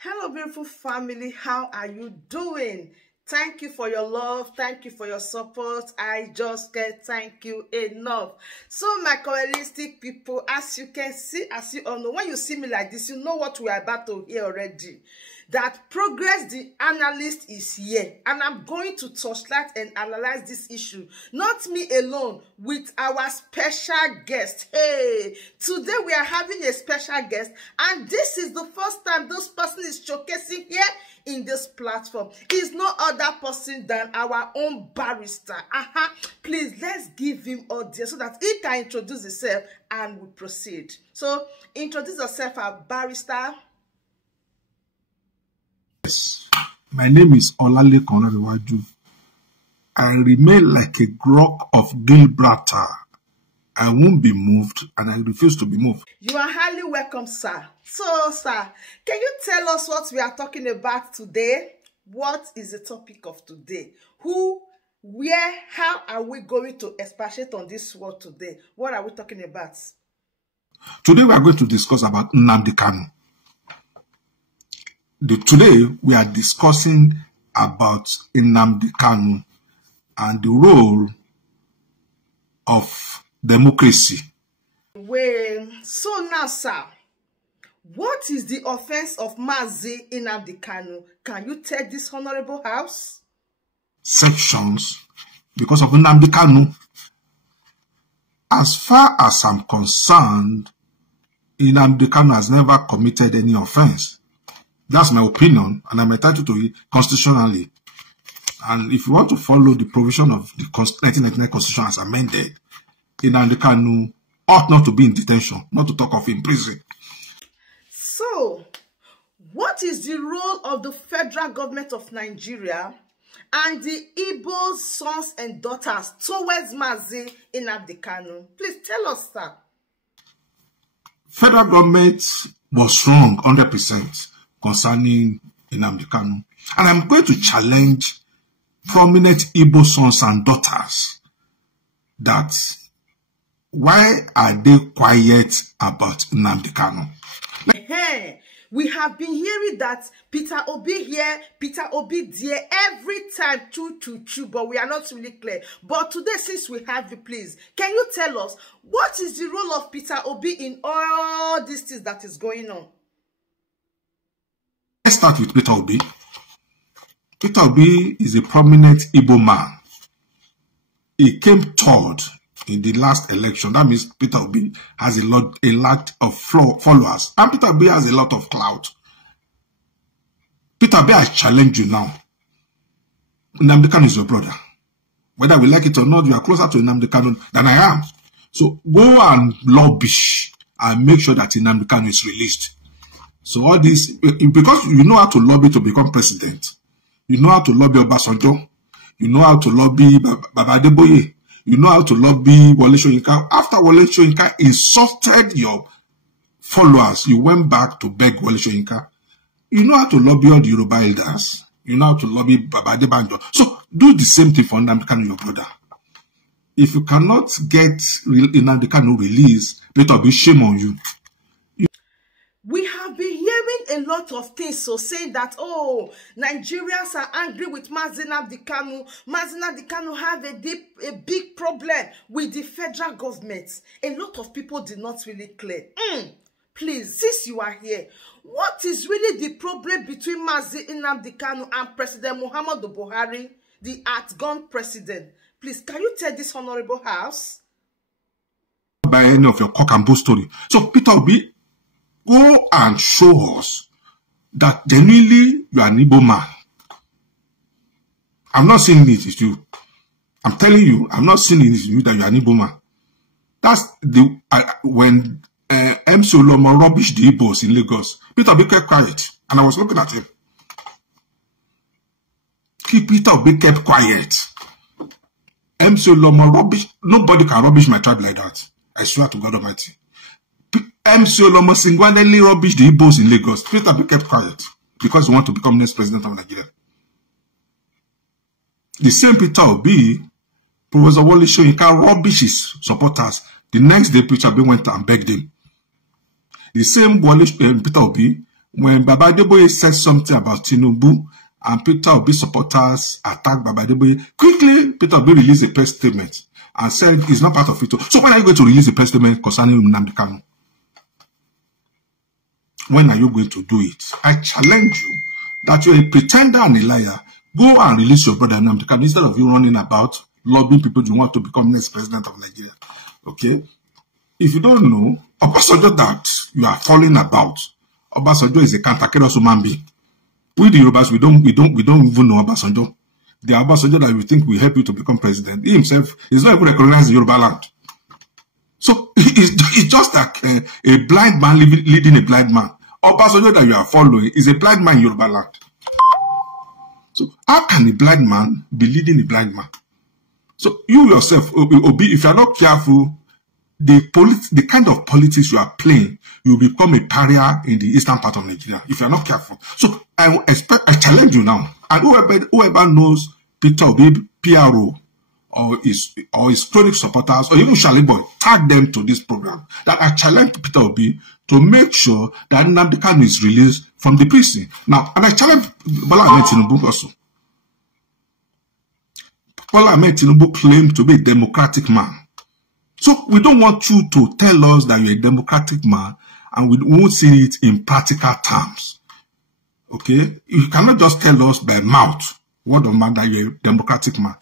Hello, beautiful family. How are you doing? Thank you for your love. Thank you for your support. I just can't thank you enough. So, my realistic people, as you can see, as you all know, when you see me like this, you know what we are about to hear already. That Progress the analyst is here, and I'm going to touchlight and analyze this issue. Not me alone, with our special guest. Hey, today we are having a special guest, and this is the first time this person is showcasing here in this platform. Is no other person than our own barrister. Please, let's give him audience so that he can introduce himself and we proceed. So, introduce yourself, our barrister. Yes, my name is Olaleka. I remain like a rock of Gibraltar. I won't be moved, and I refuse to be moved. You are highly welcome, sir. So, sir, can you tell us what we are talking about today? What is the topic of today? Who, where, how are we going to expatiate on this word today? What are we talking about? Today we are going to discuss about Nnamdi Kanu. Today we are discussing about Nnamdi Kanu and the role of democracy. Well, so now, sir, what is the offense of Mazi Nnamdi Kanu? Can you tell this honorable house? Sections because of Nnamdi Kanu. As far as I'm concerned, Nnamdi Kanu has never committed any offense. That's my opinion, and I'm entitled to it constitutionally. And if you want to follow the provision of the 1999 Constitution as amended, Nnamdi Kanu ought not to be in detention, not to talk of in prison. So, what is the role of the federal government of Nigeria and the Igbo sons and daughters towards Mazi Nnamdi Kanu? Please tell us, sir. Federal government was wrong 100% concerning Nnamdi Kanu. And I'm going to challenge prominent Igbo sons and daughters that why are they quiet about Nnamdi Kanu? We have been hearing that Peter Obi here, Peter Obi there, every time, choo, but we are not really clear. But today, since we have you, please, can you tell us, what is the role of Peter Obi in all these things that is going on? Let's start with Peter Obi. Peter Obi is a prominent Igbo man. He came third in the last election. That means Peter Obi has a lot of followers. And Peter Obi has a lot of clout. Peter Obi, I challenge you now. Nnamdi Kanu is your brother. Whether we like it or not, you are closer to Nnamdi Kanu than I am. So go and lobby and make sure that Nnamdi Kanu is released. So all this, because you know how to lobby to become president. You know how to lobby Obasanjo. You know how to lobby Baba Adeboye. You know how to lobby Wole Soyinka. After Wole Soyinka insulted your followers, you went back to beg Wole Soyinka. You know how to lobby all the Yoruba elders. You know how to lobby Baba Adebanjo. So do the same thing for Nnamdi Kanu, your brother. If you cannot get Nnamdi Kanu released, let us be shame on you. We have been hearing a lot of things, so saying that, oh, Nigerians are angry with Mazi Nnamdi Kanu. Mazi Nnamdi Kanu have a big problem with the federal government. A lot of people did not really clear. Please, since you are here, what is really the problem between Mazi Nnamdi Kanu and President Muhammadu Buhari, the outgone president? Please, can you tell this honorable house? By any of your cock and bull story. So, Peter Obi, go and show us that genuinely you are an Igbo man. I'm not saying it is you. I'm telling you, I'm not saying it is you that you are an Igbo man. That's the when MC Olomo rubbished the Igbos in Lagos. Peter Obi kept quiet, and I was looking at him. Peter Obi kept quiet. MC Olomo rubbish. Nobody can rubbish my tribe like that. I swear to God Almighty. MC Olomo single-handedly rubbish the Igbos in Lagos. Peter Obi kept quiet because he wants to become next president of Nigeria. The same Peter Obi, Professor Wole Soyinka rubbish his supporters. The next day, Peter Obi went and begged him. The same Peter Obi When Baba Adeboye said something about Tinubu and Peter Obi supporters attacked Baba Adeboye, quickly Peter Obi released a press statement and said he's not part of it. So when are you going to release a press statement concerning Nnamdi Kanu? When are you going to do it? I challenge you that you're a pretender and a liar. Go and release your brother Nnamdi Kanu instead of you running about lobbying people you want to become next president of Nigeria. Okay? If you don't know, Obasanjo that you are falling about, Obasanjo is a cantankerous human being. We the Yorubas, we don't even know Obasanjo. The Obasanjo that we think will help you to become president, he himself is not even recognized in Yoruba land. So it's just like a blind man leading a blind man. Obasanjo that you are following is a blind man in Yoruba land. So how can a blind man be leading a blind man? So you yourself, Obi, if you are not careful, the kind of politics you are playing, you will become a pariah in the eastern part of Nigeria if you are not careful. So I challenge you now, and whoever knows Peter Obi, PRO, or his chronic supporters, or even Charlie Boy, tag them to this program. That I challenge Peter Obi to make sure that Nnamdi Kanu is released from the prison. Now, and I challenge Bola Ahmed Tinubu also. Bola Ahmed Tinubu claimed to be a democratic man. So we don't want you to tell us that you're a democratic man, and we won't see it in practical terms. Okay? You cannot just tell us by mouth, word of mouth, that you're a democratic man.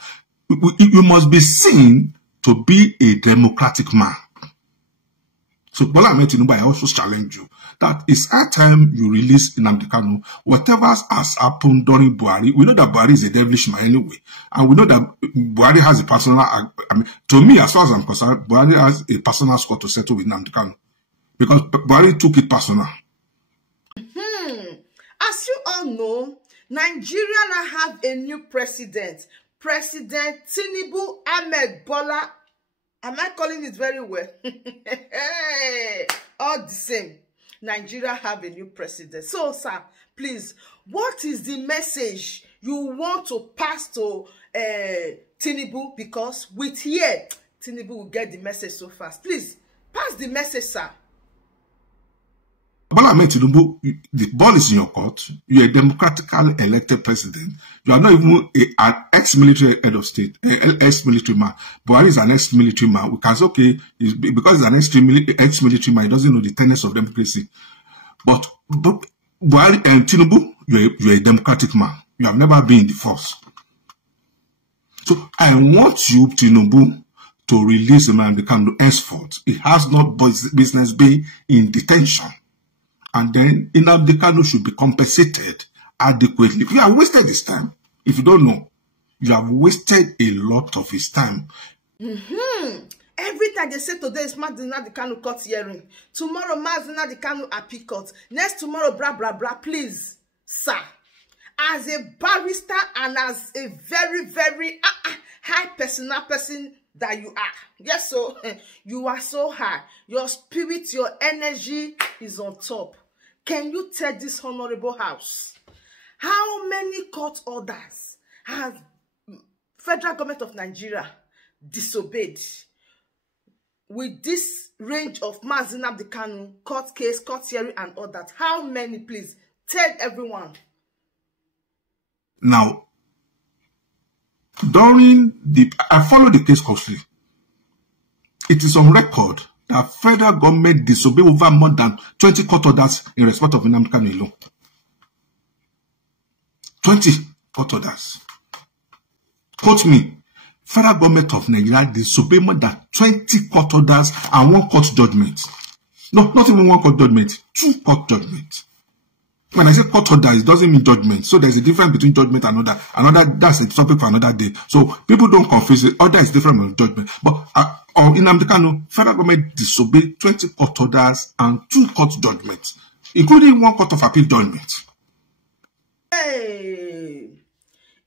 You must be seen to be a democratic man. So Bola Ahmed Tinubu, I also challenge you that it's our time you release Nnamdi Kanu. Whatever has happened during Buhari, we know that Buhari is a devilish man anyway, and we know that Buhari has a personal. I mean, to me, as far as I'm concerned, Buhari has a personal score to settle with Nnamdi Kanu because Buhari took it personal. As you all know, Nigeria now have a new president, President Tinubu Ahmed Bola. Am I calling it very well? All the same, Nigeria have a new president. So, sir, please, what is the message you want to pass to Tinubu? Because with here, Tinubu will get the message so fast. Please, pass the message, sir. Bola Ahmed Tinubu, the ball is in your court. You are a democratically elected president. You are not even an ex-military head of state, ex-military man. Buhari is an ex-military man. We can say, okay, because he's an ex-military man, he doesn't know the tenets of democracy. But Buhari and Tinubu, you're a democratic man. You have never been in the force. So I want you, Tinubu, to release the man Kanu henceforth. It has not business being in detention. And then Nnamdi Kanu should be compensated adequately. You have wasted his time. If you don't know, you have wasted a lot of his time. Every time they say today is Nnamdi Kanu court hearing, tomorrow Nnamdi Kanu appeal court, next tomorrow blah blah blah. Please, sir, as a barrister and as a very high personal person that you are, yes, so you are so high. Your spirit, your energy is on top. Can you tell this honorable house how many court orders has federal government of Nigeria disobeyed with this range of Nnamdi Kanu court case, court hearing, and all that? How many, please? Tell everyone. Now, I follow the case closely. It is on record that federal government disobeyed over more than 20 court orders in respect of Nnamdi Kanu alone. 20 court orders. Quote me, federal government of Nigeria disobeyed more than 20 court orders and 1 court judgment. No, not even 1 court judgment, 2 court judgments. When I say court order, it doesn't mean judgment. So there's a difference between judgment and order. That's a topic for another day. So people don't confuse it. Order is different from judgment. But in Nnamdi Kanu, federal government disobeyed 20 court orders and 2 court judgments, including 1 court of appeal judgment. Hey,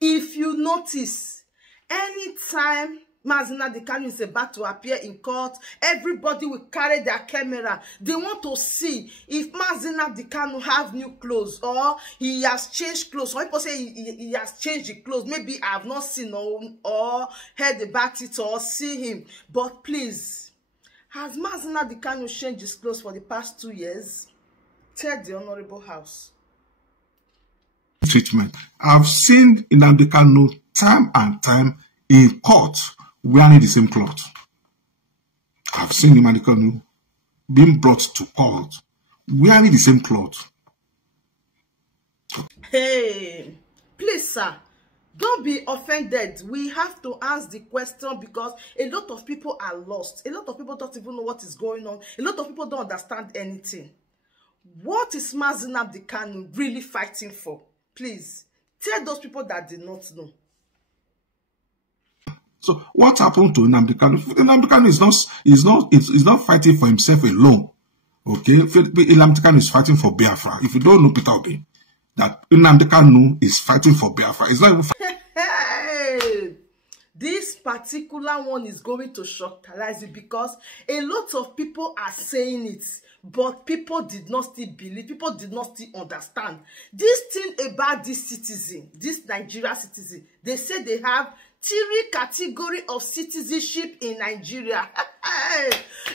if you notice, anytime Nnamdi Kanu is about to appear in court, everybody will carry their camera. They want to see if Nnamdi Kanu have new clothes or he has changed clothes. Some people say he has changed the clothes. Maybe I have not seen or heard about it or see him. But please, has Nnamdi Kanu changed his clothes for the past 2 years? Tell the Honorable House. Treatment. I've seen Nnamdi Kanu time and time in court wearing the same cloth. I've seen Nnamdi Kanu being brought to court wearing the same cloth. Hey, please, sir, don't be offended. We have to ask the question because a lot of people are lost. A lot of people don't even know what is going on. A lot of people don't understand anything. What is Mazi Nnamdi Kanu really fighting for? Please, tell those people that did not know. So what happened to Nnamdi Kanu? Nnamdi Kanu is not fighting for himself alone. Okay? Nnamdi Kanu is fighting for Biafra. If you don't know Peter Obi, that Nnamdi Kanu is fighting for Biafra. It's not even hey, this particular one is going to shock Talazi because a lot of people are saying it, but people did not still believe, people did not still understand. This thing about this citizen, this Nigeria citizen, they say they have 3 categories of citizenship in Nigeria.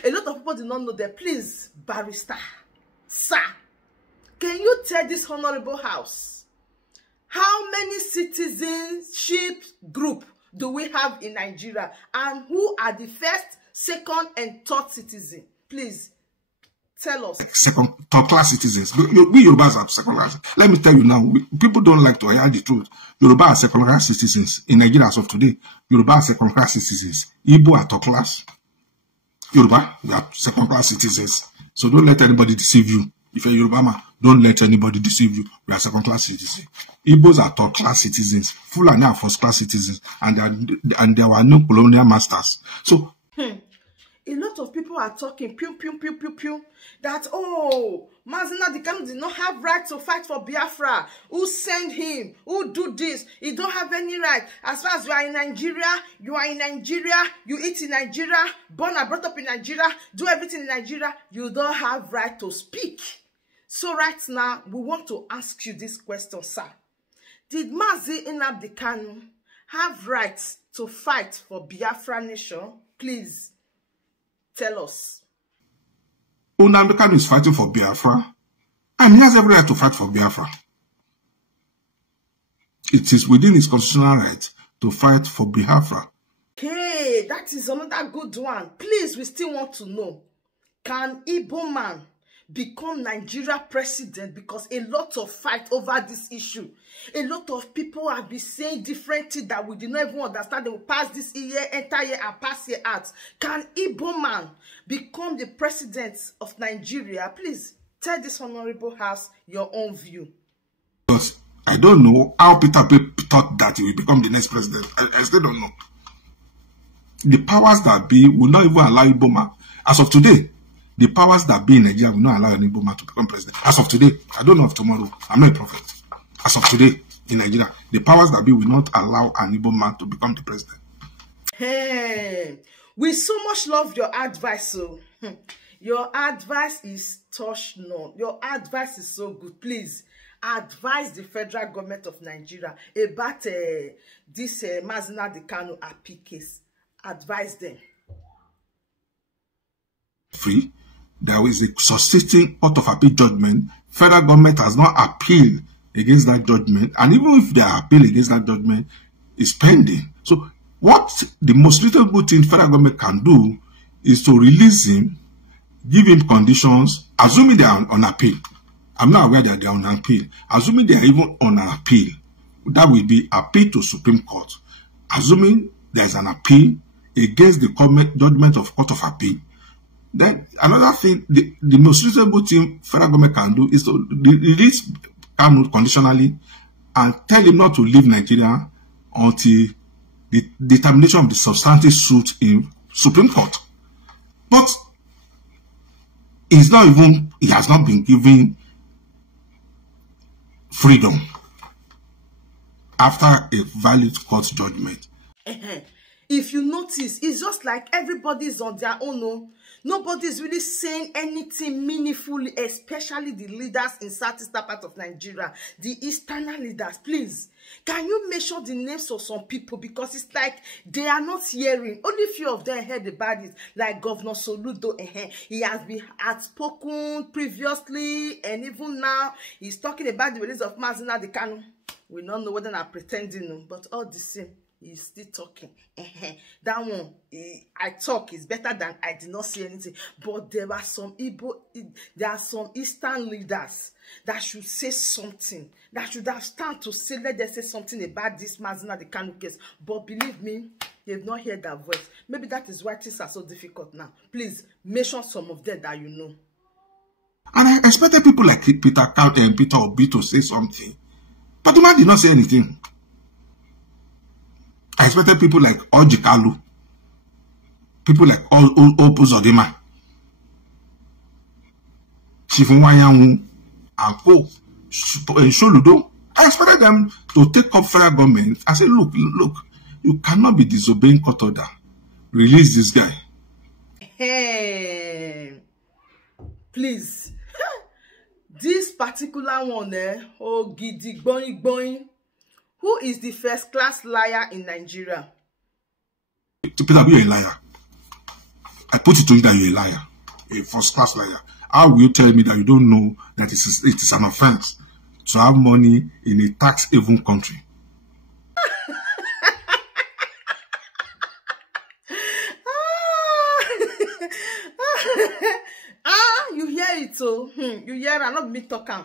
A lot of people did not know that. Please, barrister, sir, can you tell this Honorable House how many citizenship group do we have in Nigeria and who are the first, second, and third citizen? Please tell us. Top class citizens. We Yorubas are second class. Let me tell you now, people don't like to hear the truth. Yoruba are second class citizens in Nigeria as of today. Yoruba are second class citizens. Igbo are top class. Yoruba, they are second class citizens. So don't let anybody deceive you. If you're Yoruba man, don't let anybody deceive you. We are second class citizens. Igbos are third class citizens. Fulani are first class citizens. And there were no colonial masters. So a lot of people are talking that, oh, Mazi Nnamdi Kanu did not have right to fight for Biafra. Who sent him? Who do this? He don't have any right. As far as you are in Nigeria, you eat in Nigeria, born and brought up in Nigeria, do everything in Nigeria, you don't have right to speak. So right now, we want to ask you this question, sir. Did Mazi Nnamdi Kanu have rights to fight for Biafra nation? Please tell us. Nnamdi Kanu is fighting for Biafra, and he has every right to fight for Biafra. It is within his constitutional right to fight for Biafra. Okay, that is another good one. Please, we still want to know, can Igbo man become Nigeria president? Because a lot of fight over this issue. A lot of people have been saying different things that we did not even understand. They will pass this year, enter year, and pass year out. Can Igbo man become the president of Nigeria? Please tell this Honorable House your own view. Because I don't know how Peter thought that he will become the next president. I still don't know. The powers that be will not even allow Igbo man. As of today, the powers that be in Nigeria will not allow an Igbo man to become president. As of today, I don't know of tomorrow. I'm not a prophet. As of today, in Nigeria, the powers that be will not allow an Igbo man to become the president. Hey, we so much love your advice. So, your advice is touch none. Your advice is so good. Please advise the federal government of Nigeria about this Mazi Nnamdi Kanu appeal case. Advise them. Free. There is a subsisting court of appeal judgment. Federal government has not appealed against that judgment, and even if they are appeal against that judgment, is pending. So what the most reasonable thing federal government can do is to release him, give him conditions, assuming they are on appeal. I'm not aware that they are on appeal. Assuming they are even on an appeal, that will be appeal to Supreme Court. Assuming there is an appeal against the judgment of Court of Appeal, then another thing, the most reasonable thing federal government can do is to release Kanu conditionally and tell him not to leave Nigeria until the determination of the substantive suit in Supreme Court. But he has not been given freedom after a valid court judgment. If you notice, it's just like everybody's on their own. No? Nobody's really saying anything meaningfully, especially the leaders in southeastern part of Nigeria, the eastern leaders. Please, can you mention the names of some people? Because it's like they are not hearing. Only few of them heard about it, like Governor Soludo. He has been outspoken previously, and even now he's talking about the release of Mazina the Kanu. We don't know whether they're pretending, but all the same, he's still talking. That one, I talk is better than I did not say anything. But there are some Eastern leaders that should say something. That should have stand to say, let them say something about this Mazina the Kanu case. But believe me, they've not heard that voice. Maybe that is why things are so difficult now. Please, mention some of them that you know. And I expected people like Peter Count and Peter Obi to say something. But the man did not say anything. I expected people like Ojikalu, people like Opuzodima, Chifunwayanwu, and Co. and Soludo. I expected them to take up federal government. I said, look, you cannot be disobeying court order. Release this guy. Hey, please. This particular one, oh, Gidi Boing. Who is the first class liar in Nigeria? Peter, you're a liar. I put it to you that you're a liar, a first class liar. How will you tell me that you don't know that it is an offense to have money in a tax haven country? You hear it, so you hear it, not me talking.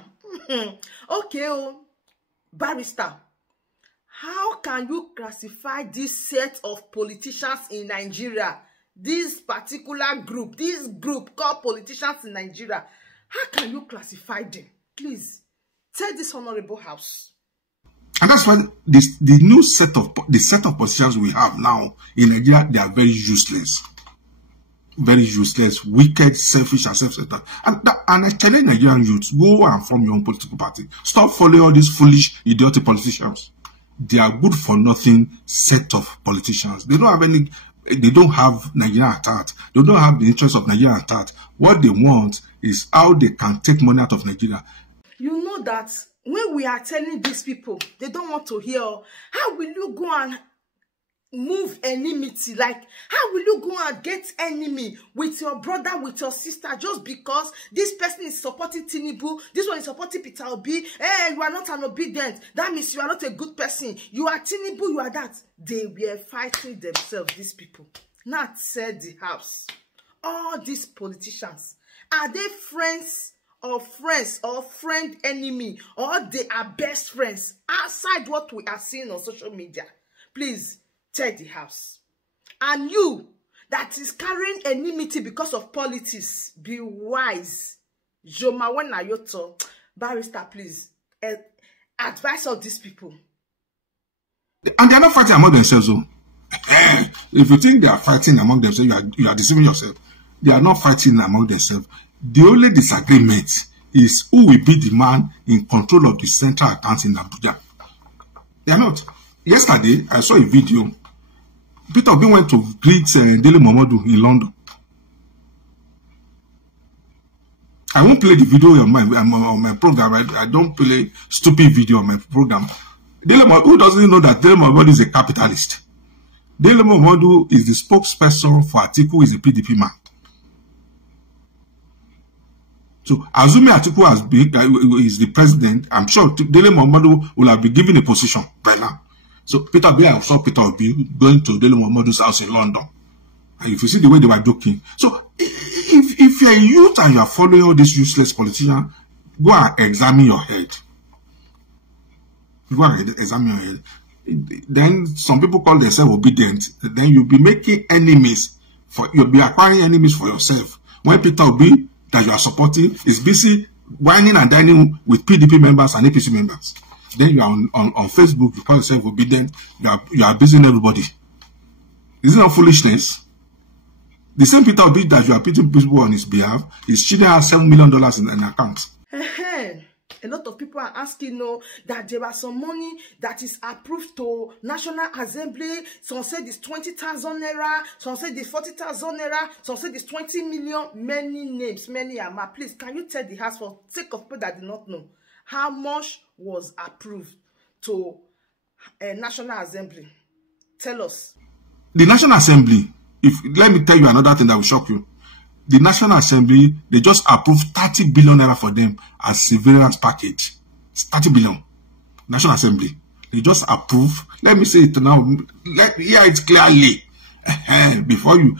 Okay, oh, barrister. How can you classify this set of politicians in Nigeria? This particular group, this group called politicians in Nigeria. How can you classify them? Please, tell this honorable house. And that's why the new set of politicians we have now in Nigeria, they are very useless. Very useless, wicked, selfish, and self-centered. And I challenge Nigerian youths, go and form your own political party. Stop following all these foolish, idiotic politicians. They are good for nothing set of politicians. They don't have Nigeria at heart. They don't have the interest of Nigeria at heart. What they want is how they can take money out of Nigeria. You know that when we are telling these people, they don't want to hear, how will you go and move enmity? Like, how will you go and get enemy with your brother, with your sister, just because this person is supporting Tinubu, this one is supporting Peter Obi? You are not an obedient. That means you are not a good person. You are Tinubu, you are that. They were fighting themselves, these people. Not said the house. All these politicians, are they friends or friend enemy, or they are best friends outside what we are seeing on social media? Please, tell the house. And you that is carrying enmity because of politics, be wise. Joma Wana Yoto, barrister, please advise all these people. And they are not fighting among themselves. So. If you think they are fighting among themselves, you are deceiving yourself. They are not fighting among themselves. The only disagreement is who will be the man in control of the central account in Abuja. They are not. Yesterday, I saw a video. Peter Obi went to greet Dele Momodu in London. I won't play the video on my program. I don't play stupid video on my program. Who doesn't know that Dele Momodu is a capitalist? Dele Momodu is the spokesperson for Atiku, who is a PDP man. So, assuming Atiku is the president, I'm sure Dele Momodu will have been given a position by now. So Peter Obi, I saw Peter Obi going to Dele Momodu's house in London. And if you see the way they were joking. So if you're a youth and you're following all these useless politicians, go and examine your head. Go and examine your head. Then some people call themselves obedient. Then you'll be making enemies you'll be acquiring enemies for yourself. When Peter Obi that you are supporting is busy whining and dining with PDP members and APC members. Then you are on Facebook, you call yourself obedient, you are abusing everybody. Is it not foolishness? The same Peter Obi that you are putting people on his behalf is cheating out $7 million in an account. A lot of people are asking, no, that there are some money that is approved to National Assembly. Some said it's 20,000 naira. Some said it's 40,000 naira. Some said it's 20 million. Many names, many ama. Please, can you tell the House, for sake of people that did not know, how much was approved to National Assembly? Tell us. The National Assembly, let me tell you another thing that will shock you. The National Assembly, they just approved 30 billion naira for them as surveillance package. It's 30 billion. National Assembly. They just approve. Let me say it now. Let me hear it clearly. Before you.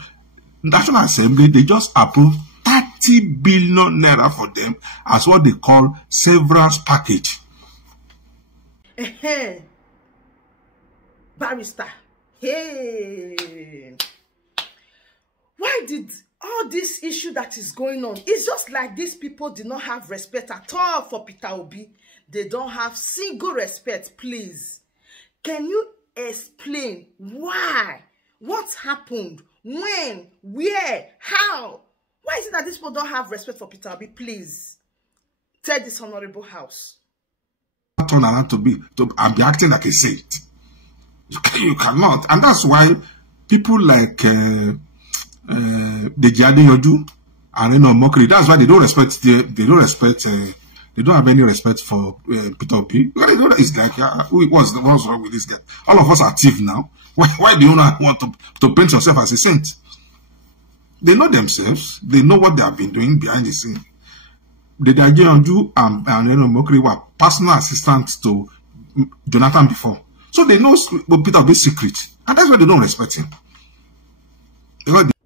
National Assembly, they just approved 30 billion naira for them as what they call severance package. Barrister. Hey. Why did all this issue that is going on, it's just like these people did not have respect at all for Peter Obi. They don't have single respect. Please, can you explain why? What happened? When? Where? How? Why is it that these people don't have respect for Peter Obi? Please tell this honorable House. Turn around to be acting like a saint. You cannot, and that's why people like the Jadi Yodu and Mokri. That's why they don't respect. They don't have any respect for Peter Obi. It's like, what's wrong with this guy? All of us are thief now. Why do you not want to paint yourself as a saint? They know themselves. They know what they have been doing behind the scene. The Jadi Yodu and Mokri were personal assistants to Jonathan before, so they know Peter Obi's secret, and that's why they don't respect him.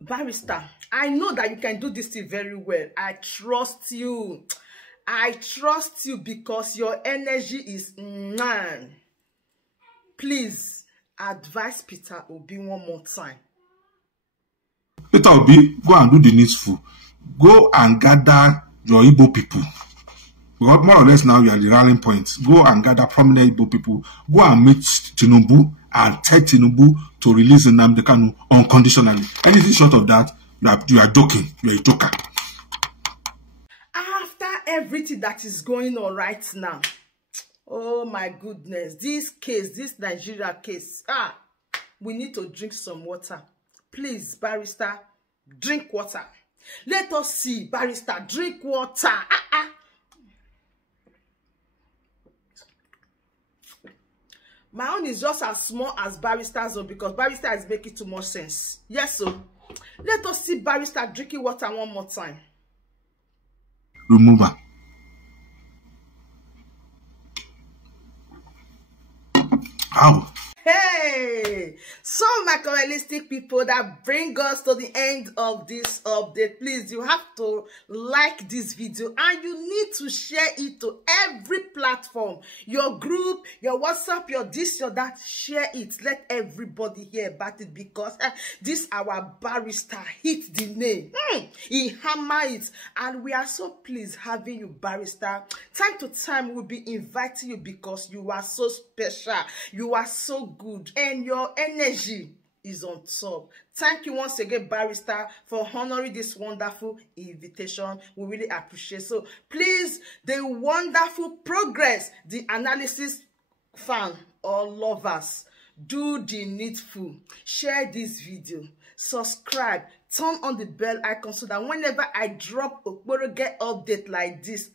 Barrister, I know that you can do this thing very well. I trust you. I trust you because your energy is man. Please advise Peter Obi one more time. Peter Obi, go and do the needful. Go and gather your Igbo people. Well, more or less now you are the rallying point. Go and gather prominent Igbo people. Go and meet Tinubu and tell Tinubu to release Nnamdi Kanu unconditionally. Anything short of that, you are joking. You are a joker. After everything that is going on right now, oh my goodness, this Nigeria case, we need to drink some water. Please, Barrister, drink water. Let us see, Barrister, drink water. My own is just as small as Barrister's own because Barrister is making too much sense. Yes, so let us see Barrister drinking water one more time. Remover. How? Hey, so my realistic people, that bring us to the end of this update. Please, you have to like this video and you need to share it to every platform, your group, your WhatsApp, your this, your that. Share it, let everybody hear about it because this our Barrister hit the name. He hammer it, and we are so pleased having you, Barrister. Time to time we'll be inviting you because you are so special, you are so good, and your energy is on top. Thank you once again, Barrister, for honoring this wonderful invitation. We really appreciate. So please, the wonderful progress, the analysis fan or lovers, do the needful. Share this video, subscribe, turn on the bell icon so that whenever I drop a get update like this,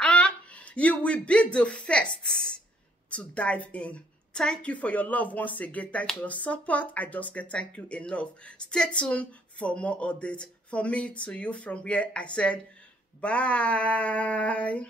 you will be the first to dive in. Thank you for your love once again. Thank you for your support. I just can't thank you enough. Stay tuned for more updates. For me to you from here, I said bye.